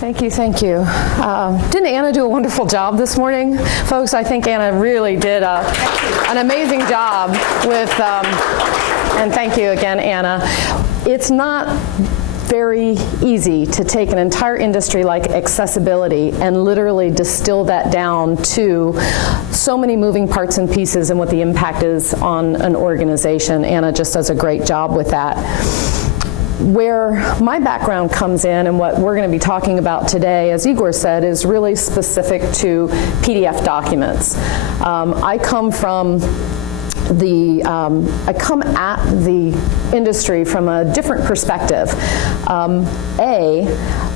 Thank you, thank you. Didn't Anna do a wonderful job this morning? Folks, I think Anna really did an amazing job with, and thank you again, Anna. It's not very easy to take an entire industry like accessibility and literally distill that down to so many moving parts and pieces and what the impact is on an organization. Anna just does a great job with that. Where my background comes in and what we're going to be talking about today, as Igor said, is really specific to PDF documents. I come at the industry from a different perspective.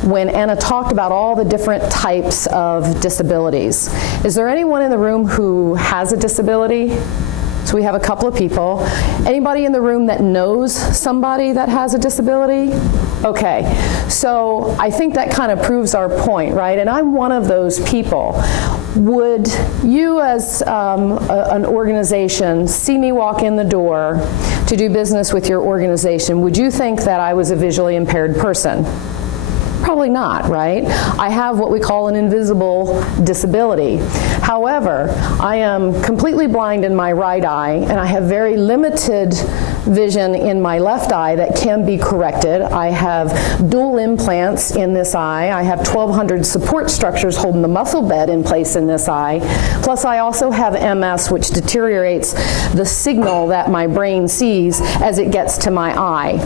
When Anna talked about all the different types of disabilities, is there anyone in the room who has a disability? So we have a couple of people. Anybody in the room that knows somebody that has a disability? Okay, so I think that kind of proves our point, right? And I'm one of those people. Would you as an organization see me walk in the door to do business with your organization? Would you think that I was a visually impaired person? Probably not, right? I have what we call an invisible disability. However, I am completely blind in my right eye, and I have very limited vision in my left eye that can be corrected. I have dual implants in this eye. I have 1,200 support structures holding the muscle bed in place in this eye. Plus, I also have MS, which deteriorates the signal that my brain sees as it gets to my eye.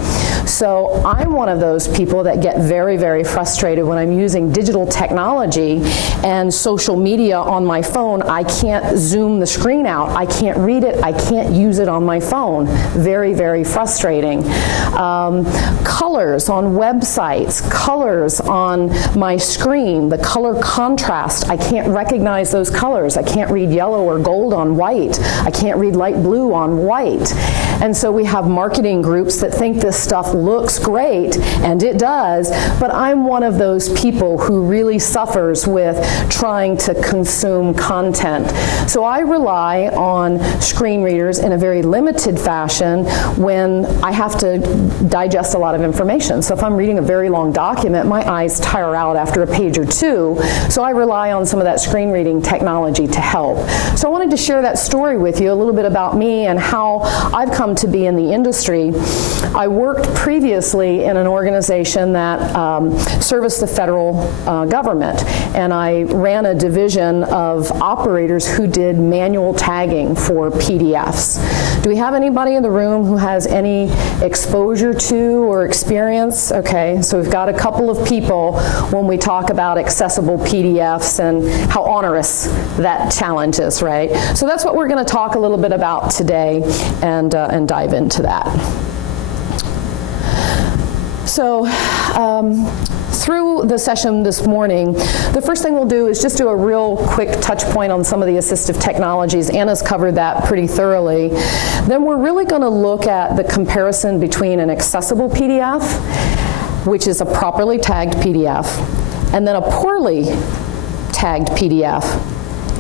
So I'm one of those people that get very, very frustrated when I'm using digital technology and social media on my phone. I can't zoom the screen out. I can't read it. I can't use it on my phone. Very, very frustrating. Colors on websites, colors on my screen, the color contrast, I can't recognize those colors. I can't read yellow or gold on white. I can't read light blue on white. And so we have marketing groups that think this stuff looks great, and it does, but I'm one of those people who really suffers with trying to consume content. So I rely on screen readers in a very limited fashion when I have to digest a lot of information. So if I'm reading a very long document, my eyes tire out after a page or two, so I rely on some of that screen reading technology to help. So I wanted to share that story with you, a little bit about me and how I've come to be in the industry. I worked previously in an organization that serviced the federal government, and I ran a division of operators who did manual tagging for PDFs. Do we have anybody in the room who has any exposure to or experience? Okay, so we've got a couple of people when we talk about accessible PDFs and how onerous that challenge is, right? So that's what we're going to talk a little bit about today and dive into that. So through the session this morning, the first thing we'll do is just do a real quick touch point on some of the assistive technologies. Anna's covered that pretty thoroughly. Then we're really going to look at the comparison between an accessible PDF, which is a properly tagged PDF, and then a poorly tagged PDF,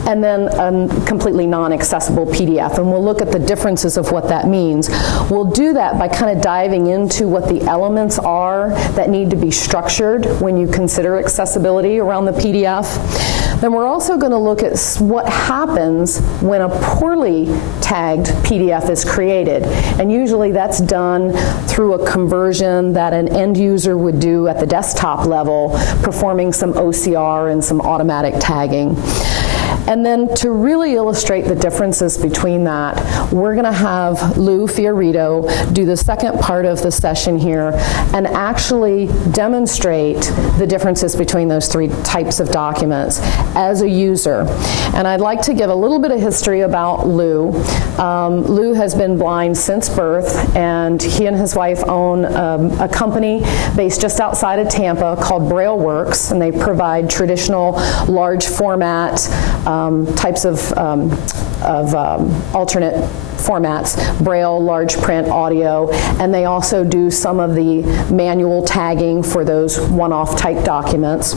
and then a completely non-accessible PDF. And we'll look at the differences of what that means. We'll do that by kind of diving into what the elements are that need to be structured when you consider accessibility around the PDF. Then we're also going to look at what happens when a poorly tagged PDF is created. And usually that's done through a conversion that an end user would do at the desktop level, performing some OCR and some automatic tagging. And then to really illustrate the differences between that, we're going to have Lou Fiorito do the second part of the session here and actually demonstrate the differences between those three types of documents as a user. And I'd like to give a little bit of history about Lou. Lou has been blind since birth, and he and his wife own a company based just outside of Tampa called Braille Works, and they provide traditional large format types of alternate formats, Braille, large print, audio, and they also do some of the manual tagging for those one-off type documents.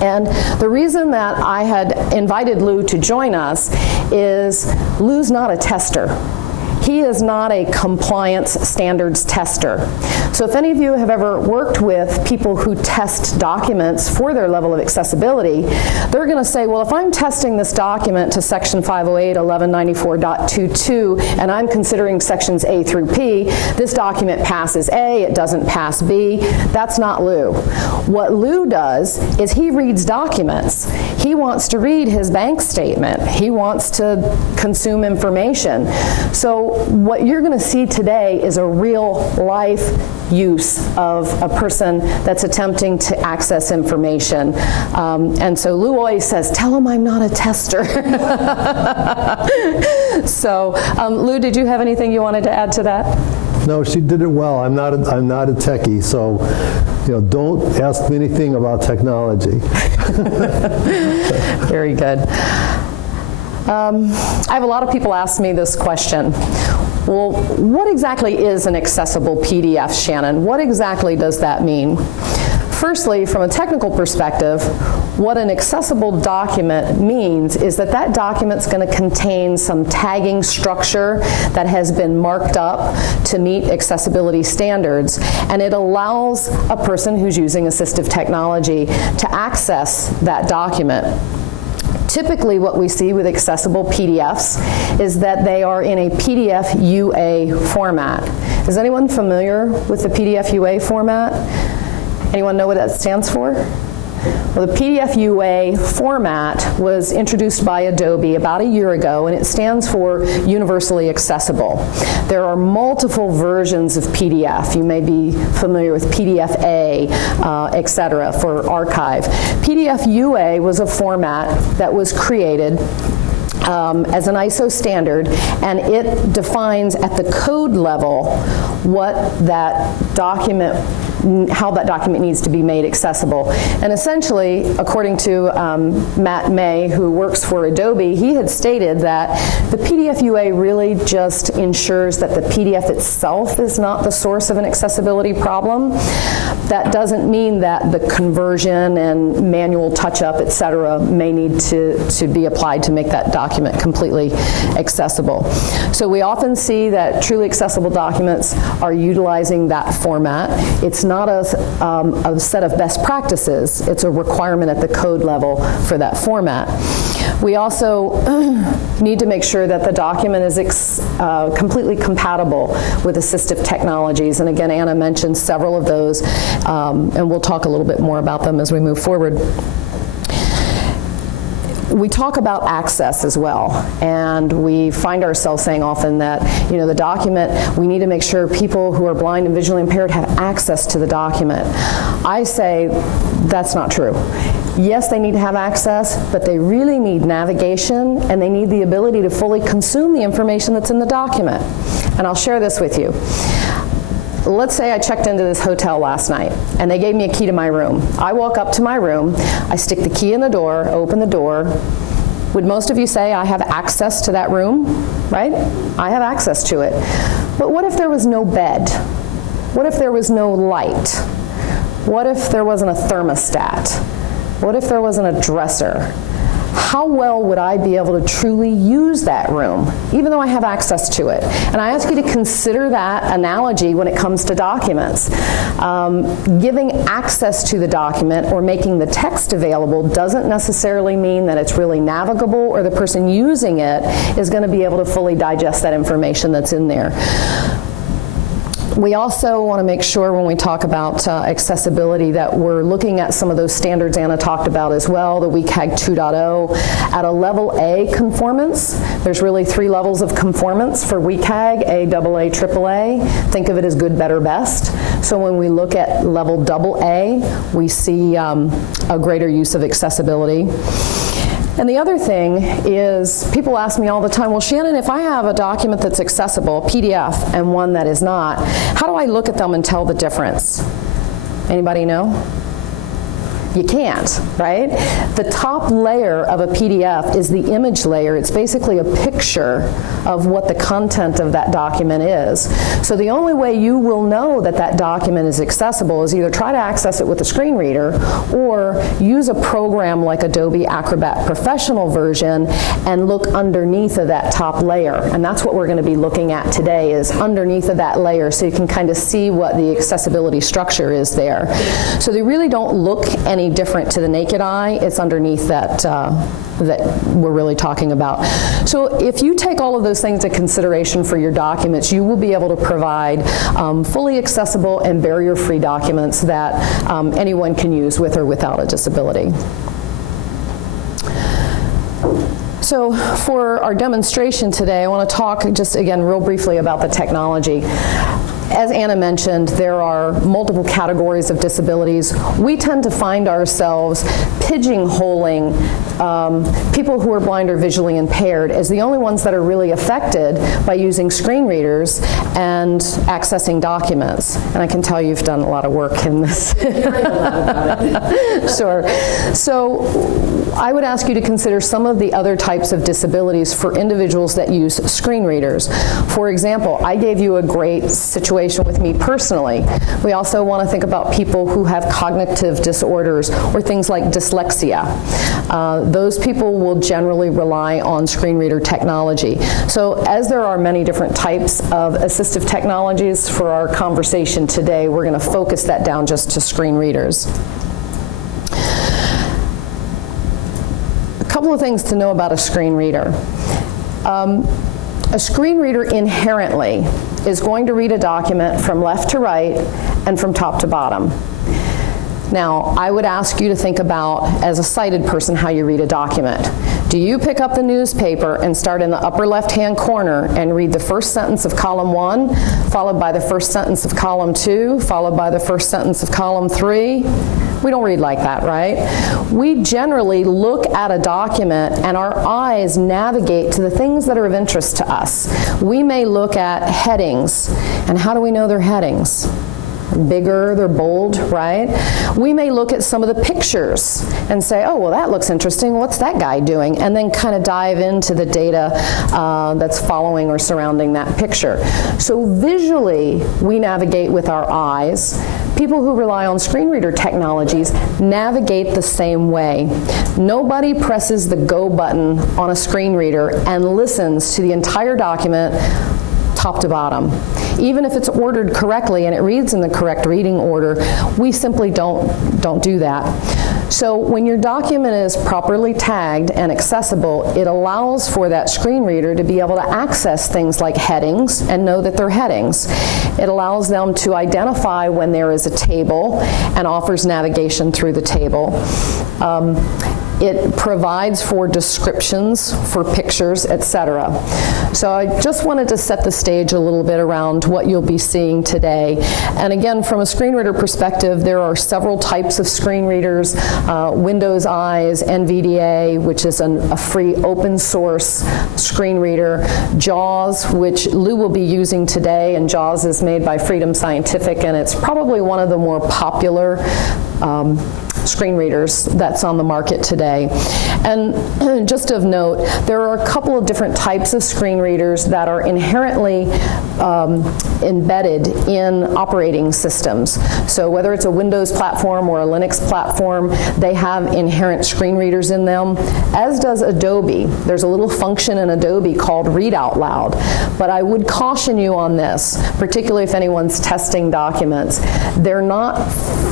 And the reason that I had invited Lou to join us is Lou's not a tester. he is not a compliance standards tester. So if any of you have ever worked with people who test documents for their level of accessibility, they're going to say, well, if I'm testing this document to section 508, 1194.22, and I'm considering sections A through P, this document passes A, it doesn't pass B. That's not Lou. What Lou does is he reads documents. He wants to read his bank statement. He wants to consume information. So what you're going to see today is a real life use of a person that's attempting to access information. And so Lou always says, tell him I'm not a tester. So Lou, did you have anything you wanted to add to that? No, she did it well. I'm not a techie, so don't ask me anything about technology. Very good. I have a lot of people ask me this question. Well, what exactly is an accessible PDF, Shannon? What exactly does that mean? Firstly, from a technical perspective, what an accessible document means is that that document's going to contain some tagging structure that has been marked up to meet accessibility standards, and it allows a person who's using assistive technology to access that document. Typically what we see with accessible PDFs is that they are in a PDF UA format. Is anyone familiar with the PDF UA format? Anyone know what that stands for? Well, the PDF UA format was introduced by Adobe about a year ago, and it stands for Universally Accessible. There are multiple versions of PDF. You may be familiar with PDF-A, et cetera, for archive. PDF UA was a format that was created as an ISO standard, and it defines at the code level what that document, how that document needs to be made accessible. And essentially, according to Matt May, who works for Adobe, he had stated that the PDF UA really just ensures that the PDF itself is not the source of an accessibility problem. That doesn't mean that the conversion and manual touch-up, et cetera, may need to be applied to make that document completely accessible. So we often see that truly accessible documents are utilizing that format. It's not a set of best practices. It's a requirement at the code level for that format. We also need to make sure that the document is completely compatible with assistive technologies. And again, Anna mentioned several of those, and we'll talk a little bit more about them as we move forward. We talk about access as well, and we find ourselves saying often that, the document, we need to make sure people who are blind and visually impaired have access to the document. I say that's not true. Yes, they need to have access, but they really need navigation, and they need the ability to fully consume the information that's in the document. And I'll share this with you. Let's say I checked into this hotel last night, and they gave me a key to my room. I walk up to my room, I stick the key in the door, open the door. Would most of you say I have access to that room, right? I have access to it. But what if there was no bed? What if there was no light? What if there wasn't a thermostat? What if there wasn't a dresser? How well would I be able to truly use that room, even though I have access to it? And I ask you to consider that analogy when it comes to documents. Giving access to the document or making the text available doesn't necessarily mean that it's really navigable or the person using it is going to be able to fully digest that information that's in there. We also want to make sure when we talk about accessibility that we're looking at some of those standards Anna talked about as well, the WCAG 2.0. At a level A conformance, there's really 3 levels of conformance for WCAG, A, AA, AAA. Think of it as good, better, best. So when we look at level AA, we see a greater use of accessibility. And the other thing is, people ask me all the time, well, Shannon, if I have a document that's accessible, a PDF, and one that is not, how do I look at them and tell the difference? Anybody know? You can't, right? The top layer of a PDF is the image layer. It's basically a picture of what the content of that document is. So the only way you will know that that document is accessible is either try to access it with a screen reader or use a program like Adobe Acrobat Professional version and look underneath of that top layer. And that's what we're going to be looking at today, is underneath of that layer, so you can kind of see what the accessibility structure is there. So they really don't look any different to the naked eye. It's underneath that that we're really talking about. So if you take all of those things into consideration for your documents, you will be able to provide fully accessible and barrier-free documents that anyone can use with or without a disability. So for our demonstration today, I want to talk just again real briefly about the technology. As Anna mentioned, there are multiple categories of disabilities. We tend to find ourselves pigeonholing people who are blind or visually impaired as the only ones that are really affected by using screen readers and accessing documents. And I can tell you've done a lot of work in this. Sure. So I would ask you to consider some of the other types of disabilities for individuals that use screen readers. For example, I gave you a great situation with me personally. We also want to think about people who have cognitive disorders or things like dyslexia. Those people will generally rely on screen reader technology. So as there are many different types of assistive technologies for our conversation today, we're going to focus that down just to screen readers. A couple of things to know about a screen reader. A screen reader inherently is going to read a document from left to right and from top to bottom. Now, I would ask you to think about, as a sighted person, how you read a document. Do you pick up the newspaper and start in the upper left-hand corner and read the first sentence of column 1, followed by the first sentence of column 2, followed by the first sentence of column 3? We don't read like that, right? We generally look at a document and our eyes navigate to the things that are of interest to us. We may look at headings, and how do we know they're headings? Bigger, they're bold, right? We may look at some of the pictures and say, oh, well, that looks interesting. What's that guy doing? And then kind of dive into the data that's following or surrounding that picture. So visually, we navigate with our eyes. People who rely on screen reader technologies navigate the same way. Nobody presses the go button on a screen reader and listens to the entire document top to bottom. Even if it's ordered correctly and it reads in the correct reading order, we simply don't do that. So when your document is properly tagged and accessible, it allows for that screen reader to be able to access things like headings and know that they're headings. It allows them to identify when there is a table and offers navigation through the table. It provides for descriptions, for pictures, etc. So I just wanted to set the stage a little bit around what you'll be seeing today. And again, from a screen reader perspective, there are several types of screen readers. Windows Eyes, NVDA, which is a free open source screen reader. JAWS, which Lou will be using today, and JAWS is made by Freedom Scientific, and it's probably one of the more popular screen readers that's on the market today. And just of note, there are a couple of different types of screen readers that are inherently embedded in operating systems. So whether it's a Windows platform or a Linux platform, they have inherent screen readers in them, as does Adobe. There's a little function in Adobe called Read Out Loud. But I would caution you on this, particularly if anyone's testing documents. They're not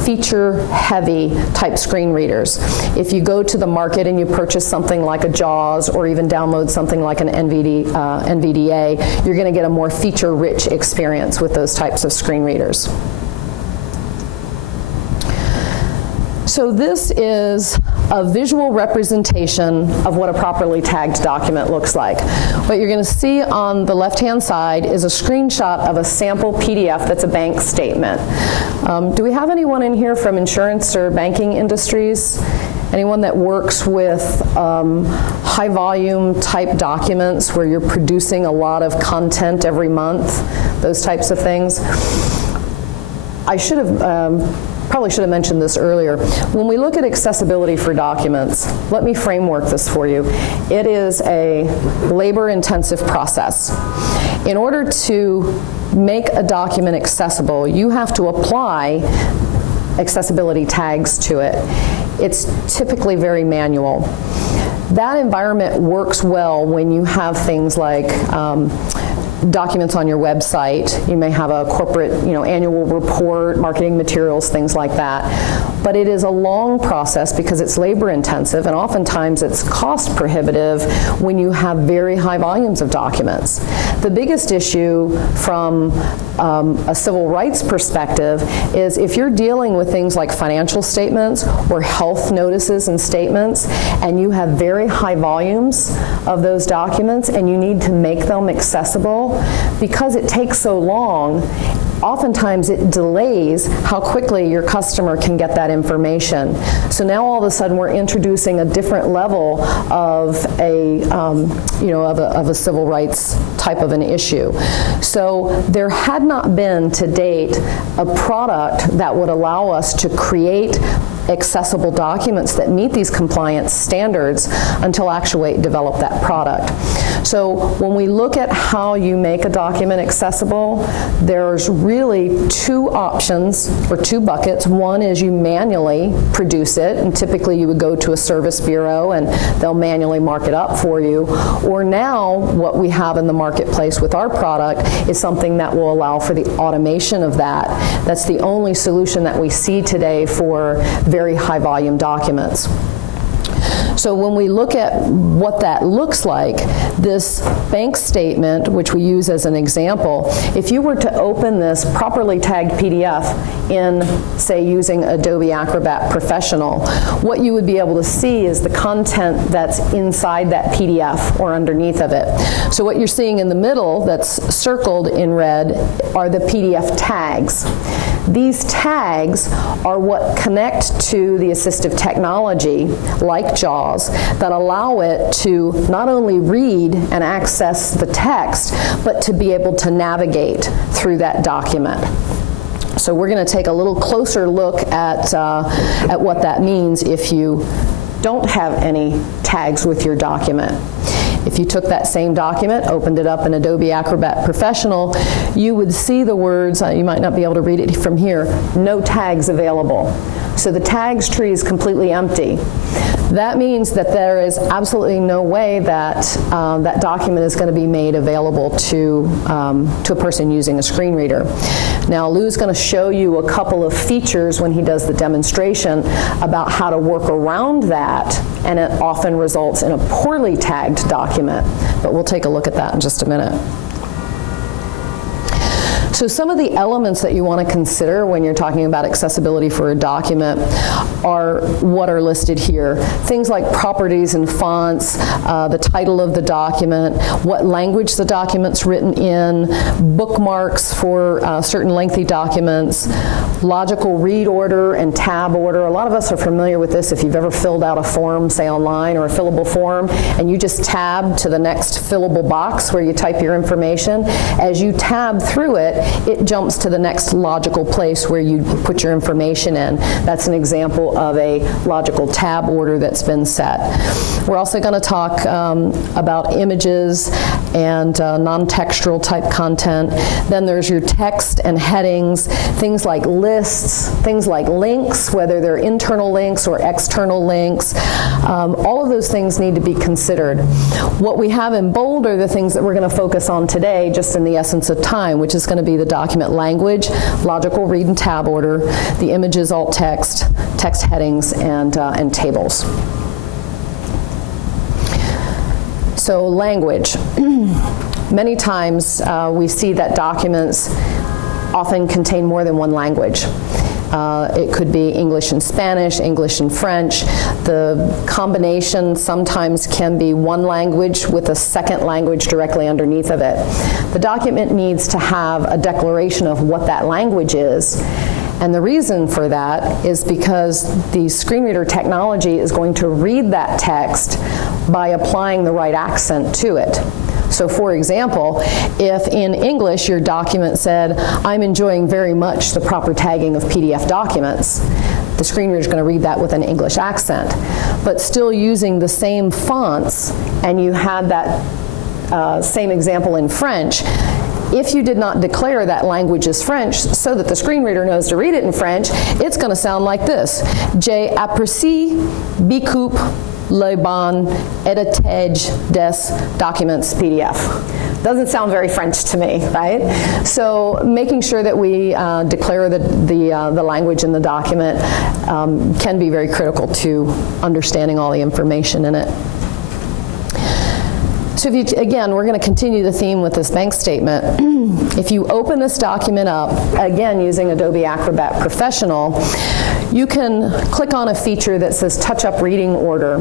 feature-heavy type screen readers. If you go to the market and you purchase something like a JAWS or even download something like an NVDA, you're going to get a more feature-rich experience with those types of screen readers. So this is a visual representation of what a properly tagged document looks like. What you're going to see on the left-hand side is a screenshot of a sample PDF that's a bank statement. Do we have anyone in here from insurance or banking industries? Anyone that works with high volume type documents where you're producing a lot of content every month, those types of things? I should have probably should have mentioned this earlier. When we look at accessibility for documents, let me framework this for you. It is a labor-intensive process. In order to make a document accessible, you have to apply accessibility tags to it. It's typically very manual. That environment works well when you have things like documents on your website. You may have a corporate, annual report, marketing materials, things like that. But it is a long process because it's labor intensive, and oftentimes it's cost prohibitive when you have very high volumes of documents. The biggest issue from a civil rights perspective is if you're dealing with things like financial statements or health notices and statements, and you have very high volumes of those documents and you need to make them accessible, because it takes so long, oftentimes it delays how quickly your customer can get that information. So now all of a sudden we're introducing a different level of a civil rights type of an issue. So there had not been to date a product that would allow us to create accessible documents that meet these compliance standards until Actuate developed that product. So when we look at how you make a document accessible, there's really two options or two buckets. One is you manually produce it, and typically you would go to a service bureau and they'll manually mark it up for you. Or now what we have in the marketplace with our product is something that will allow for the automation of that. That's the only solution that we see today for very high volume documents. So when we look at what that looks like, this bank statement, which we use as an example, if you were to open this properly tagged PDF in, say, using Adobe Acrobat Professional, what you would be able to see is the content that's inside that PDF or underneath of it. So what you're seeing in the middle that's circled in red are the PDF tags. These tags are what connect to the assistive technology, like JAWS, that allow it to not only read and access the text, but to be able to navigate through that document. So we're going to take a little closer look at what that means if you don't have any tags with your document. If you took that same document, opened it up in Adobe Acrobat Professional, you would see the words, you might not be able to read it from here, no tags available. So the tags tree is completely empty. That means that there is absolutely no way that that document is going to be made available to a person using a screen reader. Now, Lou's going to show you a couple of features when he does the demonstration about how to work around that, and it often results in a poorly tagged document. But we'll take a look at that in just a minute. So some of the elements that you want to consider when you're talking about accessibility for a document are what are listed here. Things like properties and fonts, the title of the document, what language the document's written in, bookmarks for certain lengthy documents, logical read order and tab order. A lot of us are familiar with this if you've ever filled out a form, say online, or a fillable form, and you just tab to the next fillable box where you type your information. As you tab through it, it jumps to the next logical place where you put your information in. That's an example of a logical tab order that's been set. We're also going to talk about images and non-textual type content. Then there's your text and headings, things like lists, things like links, whether they're internal links or external links. All of those things need to be considered. What we have in bold are the things that we're going to focus on today, just in the essence of time, which is going to be the document language, logical read and tab order, the images, alt text, text headings, and tables. So language. Many times we see that documents often contain more than one language. It could be English and Spanish, English and French. The combination sometimes can be one language with a second language directly underneath of it. The document needs to have a declaration of what that language is. And the reason for that is because the screen reader technology is going to read that text by applying the right accent to it. So for example, if in English your document said, I'm enjoying very much the proper tagging of PDF documents, the screen reader is going to read that with an English accent. But still using the same fonts, and you had that same example in French, if you did not declare that language is French so that the screen reader knows to read it in French, it's going to sound like this. J'ai apprécié beaucoup le bon éditage des documents PDF. Doesn't sound very French to me, right? So making sure that we declare the language in the document can be very critical to understanding all the information in it. So again, we're going to continue the theme with this bank statement. If you open this document up, again using Adobe Acrobat Professional, you can click on a feature that says Touch Up Reading Order.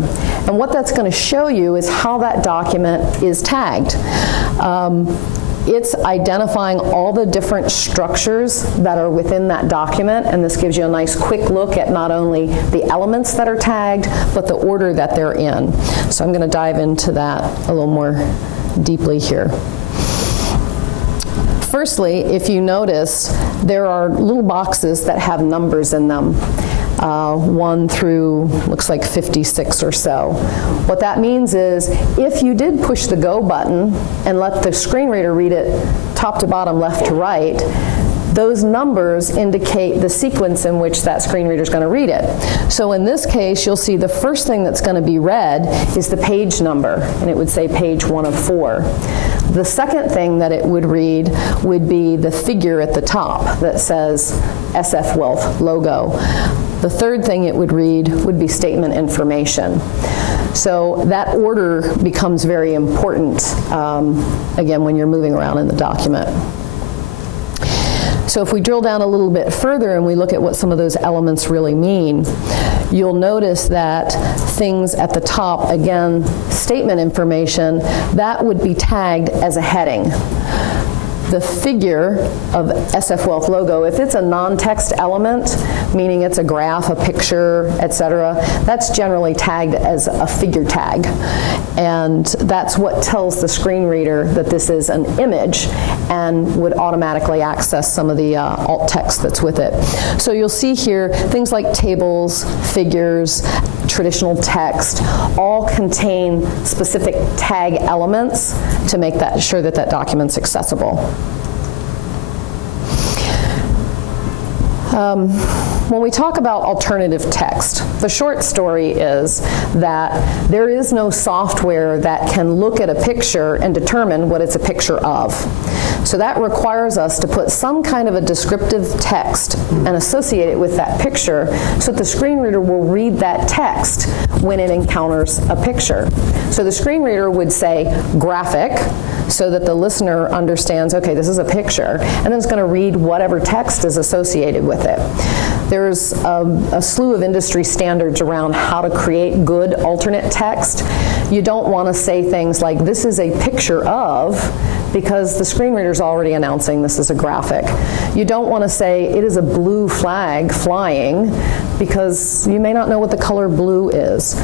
And what that's going to show you is how that document is tagged. It's identifying all the different structures that are within that document, and this gives you a nice quick look at not only the elements that are tagged, but the order that they're in. So I'm going to dive into that a little more deeply here. Firstly, if you notice, there are little boxes that have numbers in them. 1 through, looks like 56 or so. What that means is, if you did push the go button and let the screen reader read it top to bottom, left to right, those numbers indicate the sequence in which that screen reader is going to read it. So in this case, you'll see the first thing that's going to be read is the page number, and it would say page 1 of 4. The second thing that it would read would be the figure at the top that says SF Wealth logo. The third thing it would read would be statement information. So that order becomes very important, again, when you're moving around in the document. So if we drill down a little bit further and we look at what some of those elements really mean, you'll notice that things at the top, again, statement information, that would be tagged as a heading. The figure of SF Wealth logo, if it's a non-text element, meaning it's a graph, a picture, etc., that's generally tagged as a figure tag. And that's what tells the screen reader that this is an image and would automatically access some of the alt text that's with it. So you'll see here things like tables, figures, traditional text, all contain specific tag elements to make that sure that that document's accessible. When we talk about alternative text, the short story is that there is no software that can look at a picture and determine what it's a picture of. So that requires us to put some kind of a descriptive text and associate it with that picture so that the screen reader will read that text when it encounters a picture. So the screen reader would say graphic, so that the listener understands, okay, this is a picture, and then it's going to read whatever text is associated with it. There's a slew of industry standards around how to create good alternate text. You don't want to say things like, this is a picture of, because the screen reader is already announcing this is a graphic. You don't want to say, it is a blue flag flying, because you may not know what the color blue is.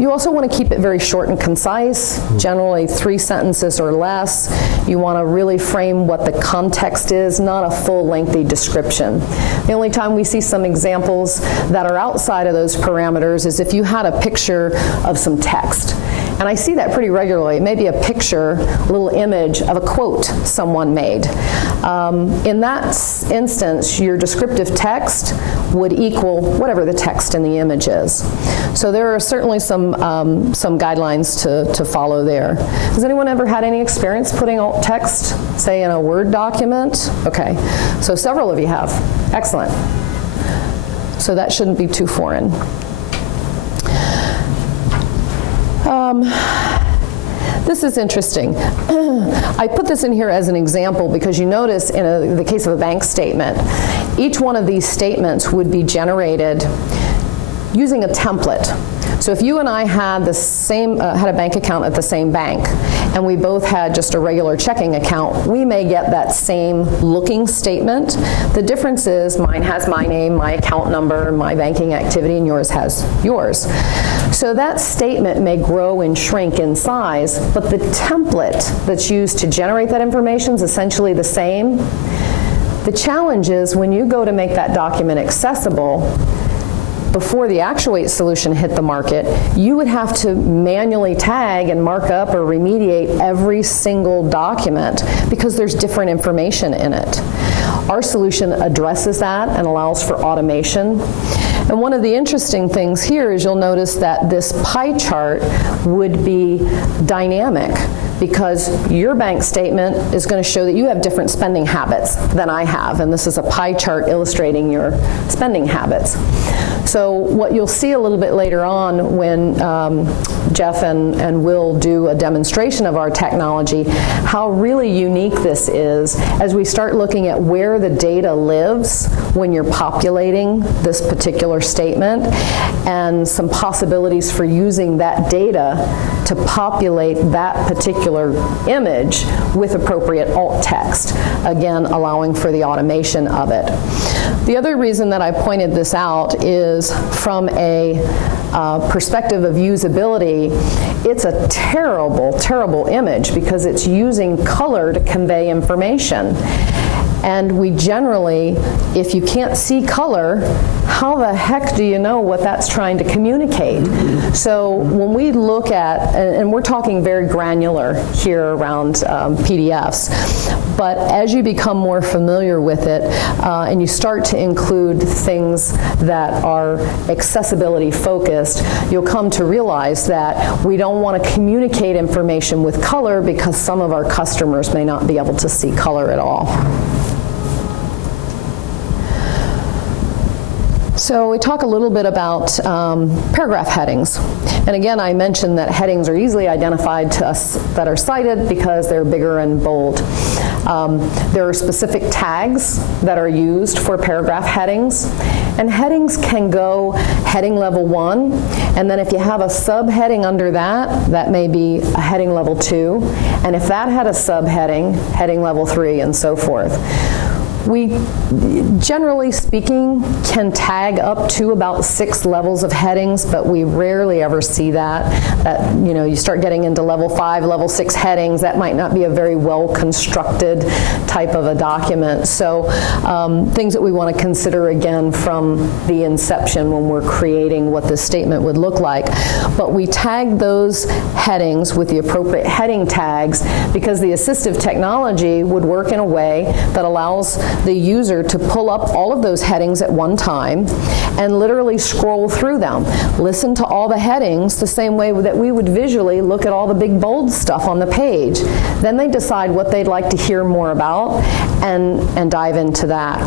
You also want to keep it very short and concise, generally 3 sentences or less. You want to really frame what the context is, not a full lengthy description. The only time we see some examples that are outside of those parameters is if you had a picture of some text. And I see that pretty regularly. It may be a picture, a little image of a quote someone made. In that instance, your descriptive text would equal whatever the text in the image is. So there are certainly some guidelines to follow there. Has anyone ever had any experience putting alt text, say, in a Word document? Okay, so several of you have. Excellent. So that shouldn't be too foreign. This is interesting. I put this in here as an example because you notice in the case of a bank statement, each one of these statements would be generated using a template. So if you and I had the same had a bank account at the same bank, and we both had just a regular checking account, we may get that same looking statement. The difference is mine has my name, my account number, my banking activity, and yours has yours. So So that statement may grow and shrink in size, but the template that's used to generate that information is essentially the same. The challenge is when you go to make that document accessible, before the Actuate solution hit the market, you would have to manually tag and mark up or remediate every single document because there's different information in it. Our solution addresses that and allows for automation. And one of the interesting things here is you'll notice that this pie chart would be dynamic because your bank statement is going to show that you have different spending habits than I have, and this is a pie chart illustrating your spending habits. So what you'll see a little bit later on when Jeff and Will do a demonstration of our technology, how really unique this is as we start looking at where the data lives when you're populating this particular statement and some possibilities for using that data to populate that particular image with appropriate alt text, again allowing for the automation of it. The other reason that I pointed this out is from a perspective of usability, it's a terrible, terrible image because it's using color to convey information. And we generally, if you can't see color, how the heck do you know what that's trying to communicate? So when we look at, and we're talking very granular here around PDFs, but as you become more familiar with it and you start to include things that are accessibility focused, you'll come to realize that we don't want to communicate information with color because some of our customers may not be able to see color at all. So we talk a little bit about paragraph headings. And again, I mentioned that headings are easily identified to us that are cited because they're bigger and bold. There are specific tags that are used for paragraph headings. And headings can go heading level 1, and then if you have a subheading under that, that may be a heading level 2. And if that had a subheading, heading level 3, and so forth. We, generally speaking, can tag up to about 6 levels of headings, but we rarely ever see that. You start getting into level 5, level 6 headings, that might not be a very well-constructed type of a document. So things that we want to consider again from the inception when we're creating what this statement would look like. But we tag those headings with the appropriate heading tags because the assistive technology would work in a way that allows the user to pull up all of those headings at one time and literally scroll through them. Listen to all the headings the same way that we would visually look at all the big bold stuff on the page. Then they decide what they'd like to hear more about and dive into that.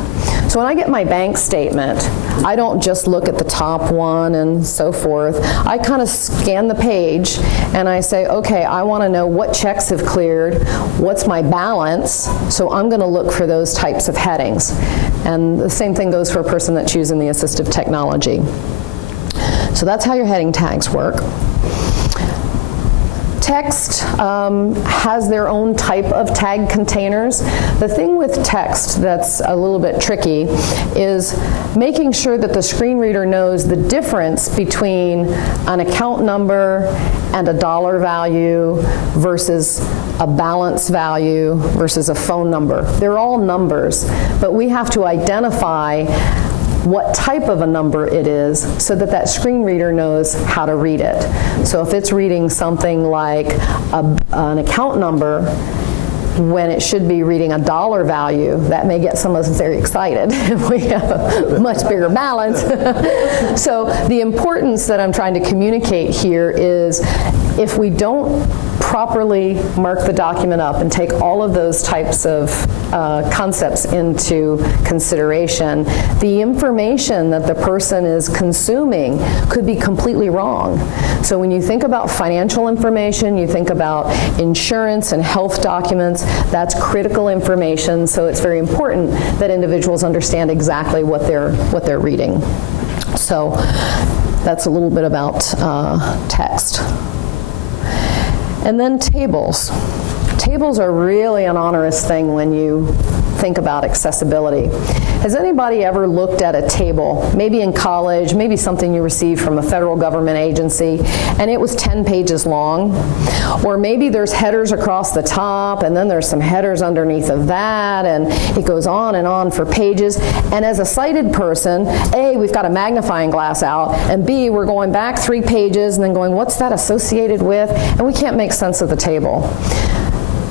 So when I get my bank statement, I don't just look at the top one and so forth. I kind of scan the page and I say, okay, I want to know what checks have cleared, what's my balance, so I'm going to look for those types of headings. And the same thing goes for a person that's using the assistive technology. So that's how your heading tags work. Text has their own type of tag containers. The thing with text that's a little bit tricky is making sure that the screen reader knows the difference between an account number and a dollar value versus a balance value versus a phone number. They're all numbers, but we have to identify what type of a number it is so that that screen reader knows how to read it. So if it's reading something like an account number when it should be reading a dollar value, that may get some of us very excited if we have a much bigger balance. So the importance that I'm trying to communicate here is if we don't properly mark the document up and take all of those types of concepts into consideration, the information that the person is consuming could be completely wrong. So when you think about financial information, you think about insurance and health documents, that's critical information, so it's very important that individuals understand exactly what they're reading. So that's a little bit about text. And then tables. Tables are really an onerous thing when you think about accessibility. Has anybody ever looked at a table, maybe in college, maybe something you received from a federal government agency, and it was 10 pages long? Or maybe there's headers across the top, and then there's some headers underneath of that, and it goes on for pages. And as a sighted person, A, we've got a magnifying glass out, and B, we're going back 3 pages and then going, what's that associated with? And we can't make sense of the table.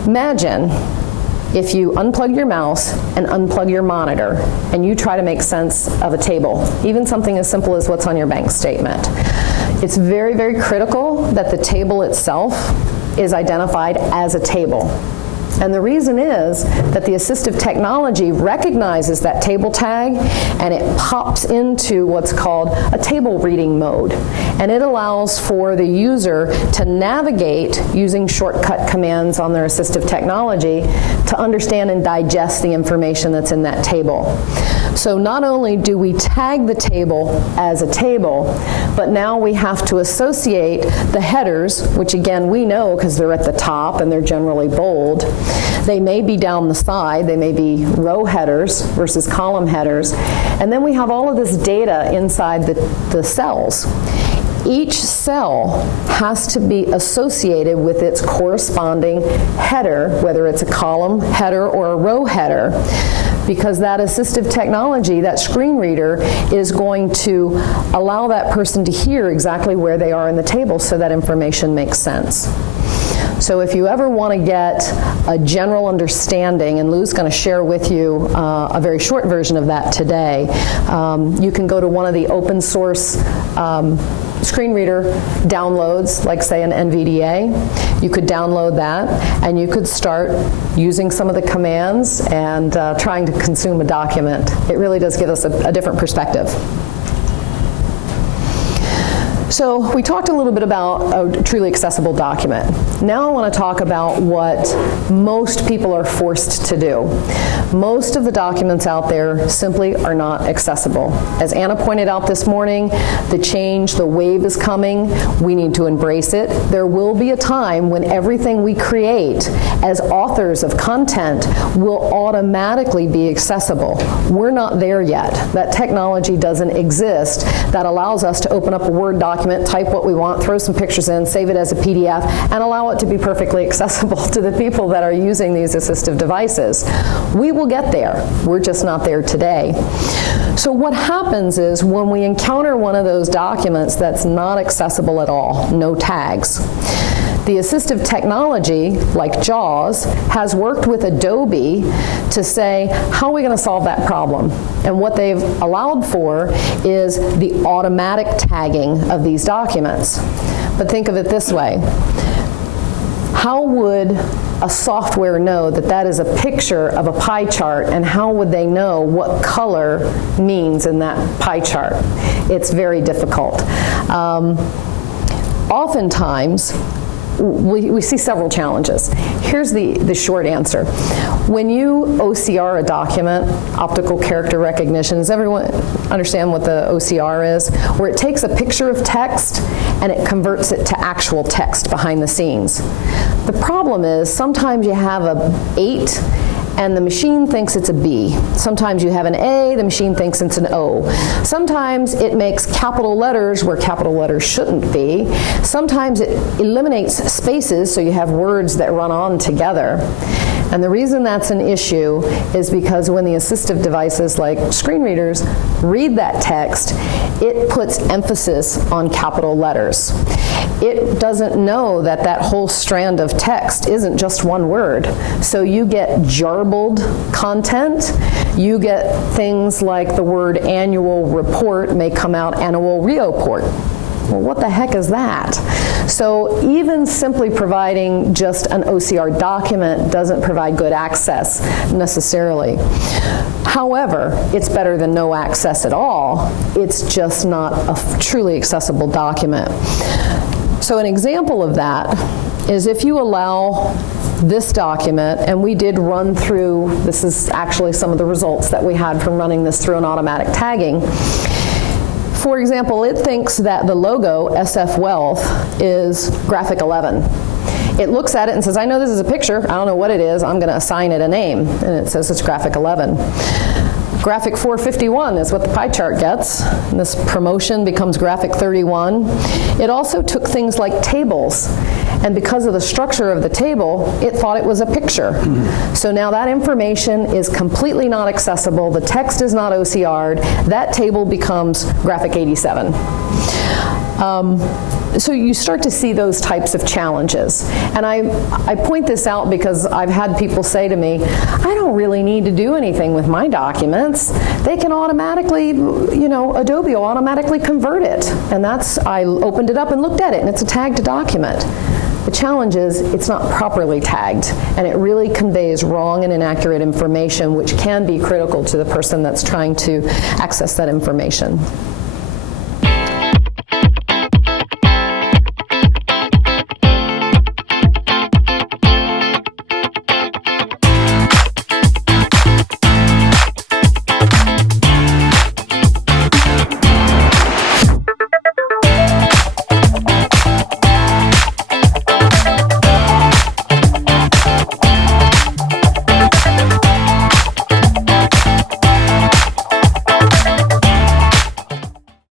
Imagine if you unplug your mouse and unplug your monitor and you try to make sense of a table, even something as simple as what's on your bank statement. It's very, very critical that the table itself is identified as a table. And the reason is that the assistive technology recognizes that table tag and it pops into what's called a table reading mode. And it allows for the user to navigate using shortcut commands on their assistive technology to understand and digest the information that's in that table. So not only do we tag the table as a table, but now we have to associate the headers, which again we know because they're at the top and they're generally bold. They may be down the side, they may be row headers versus column headers, and then we have all of this data inside the cells. Each cell has to be associated with its corresponding header, whether it's a column header or a row header, because that assistive technology, that screen reader, is going to allow that person to hear exactly where they are in the table so that information makes sense. So if you ever want to get a general understanding, and Lou's going to share with you a very short version of that today, you can go to one of the open source screen reader downloads, like say an NVDA. You could download that, and you could start using some of the commands and trying to consume a document. It really does give us a different perspective. So we talked a little bit about a truly accessible document. Now I want to talk about what most people are forced to do. Most of the documents out there simply are not accessible. As Anna pointed out this morning, the change, the wave is coming. We need to embrace it. There will be a time when everything we create as authors of content will automatically be accessible. We're not there yet. That technology doesn't exist that allows us to open up a Word document, type what we want, throw some pictures in, save it as a PDF, and allow it to be perfectly accessible to the people that are using these assistive devices. We will get there. We're just not there today. So what happens is when we encounter one of those documents that's not accessible at all, no tags, the assistive technology, like JAWS, has worked with Adobe to say, how are we going to solve that problem? And what they've allowed for is the automatic tagging of these documents. But think of it this way. How would a software know that that is a picture of a pie chart, and how would they know what color means in that pie chart? It's very difficult. Oftentimes, we see several challenges. Here's the short answer. When you OCR a document, optical character recognition, does everyone understand what the OCR is? Where it takes a picture of text and it converts it to actual text behind the scenes. The problem is sometimes you have a 8 and the machine thinks it's a B. Sometimes you have an A, the machine thinks it's an O. Sometimes it makes capital letters where capital letters shouldn't be. Sometimes it eliminates spaces so you have words that run on together. And the reason that's an issue is because when the assistive devices like screen readers read that text, it puts emphasis on capital letters. It doesn't know that that whole strand of text isn't just one word. So you get jarbled content. You get things like the word annual report may come out annual report. Well, what the heck is that? So even simply providing just an OCR document doesn't provide good access necessarily. However, it's better than no access at all. It's just not a truly accessible document. So an example of that is if you allow this document, and we did run through, this is actually some of the results that we had from running this through an automatic tagging. For example, it thinks that the logo, SF Wealth, is graphic 11. It looks at it and says, I know this is a picture, I don't know what it is, I'm going to assign it a name. And it says it's graphic 11. Graphic 451 is what the pie chart gets. And this promotion becomes graphic 31. It also took things like tables, and because of the structure of the table, it thought it was a picture. So now that information is completely not accessible, the text is not OCR'd, that table becomes graphic 87. So you start to see those types of challenges. And I point this out because I've had people say to me, I don't really need to do anything with my documents. They can automatically, Adobe will automatically convert it. And I opened it up and looked at it, and it's a tagged document. The challenge is it's not properly tagged, and it really conveys wrong and inaccurate information, which can be critical to the person that's trying to access that information.